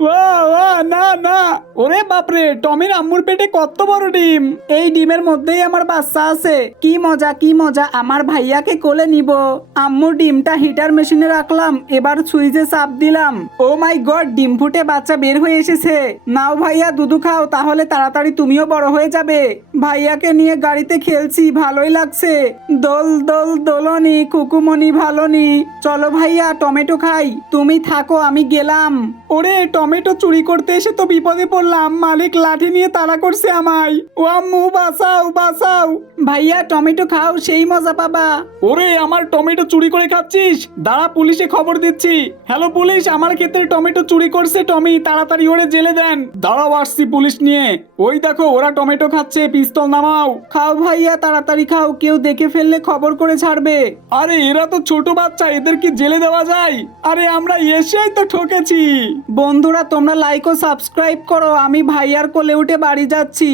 না না, ওরে বাপরে, টমির আম্মুর পেটে কত বড় ডিম। এই ডিমের মধ্যেই আমার বাচ্চা আছে। কি মজা কি মজা, আমার ভাইয়াকে কোলে নিব। আম্মুর ডিমটা হিটার মেশিনে রাখলাম, এবার সুইচে চাপ দিলাম। ও মাই গড, ডিম ফুটে বাচ্চা বের হয়ে এসেছে। নাও ভাইয়া দুধু খাও, তাহলে তাড়াতাড়ি তুমিও বড় হয়ে যাবে। ভাইয়াকে নিয়ে গাড়িতে খেলছি, ভালোই লাগছে। দোল দোল দোলনি কুকুমনি ভালোনি। চলো ভাইয়া টমেটো খাই, তুমি থাকো আমি গেলাম। ওরে, টমেটো চুরি করতে এসে তো বিপদে পড়লাম, মালিক লাঠি নিয়ে তাড়া করছে আমায়। ও আম্মু বাঁচাও বাঁচাও। ভাইয়া টমেটো খাও, সেই মজা পাবা। ওরে, আমার টমেটো চুরি করে খাচ্ছিস? দাঁড়া, পুলিশে খবর দিচ্ছি। হ্যালো পুলিশ, আমার ক্ষেতের টমেটো চুরি করছে টমি, তাড়াতাড়ি ওরে জেলে দেন। দাঁড়াও, আসছি পুলিশ নিয়ে। ওই দেখো, ওরা টমেটো খাচ্ছে, পিস্তল নামাও। খাও ভাইয়া তাড়াতাড়ি খাও, কেউ দেখে ফেললে খবর করে ছাড়বে। আরে এরা তো ছোট বাচ্চা, এদের কি জেলে দেওয়া যায়? আরে আমরা এসেই তো ঠকেছি। বন্ধুরা তোমরা লাইক ও সাবস্ক্রাইব করো, আমি ভাইয়ার কোলে উঠে বাড়ি যাচ্ছি।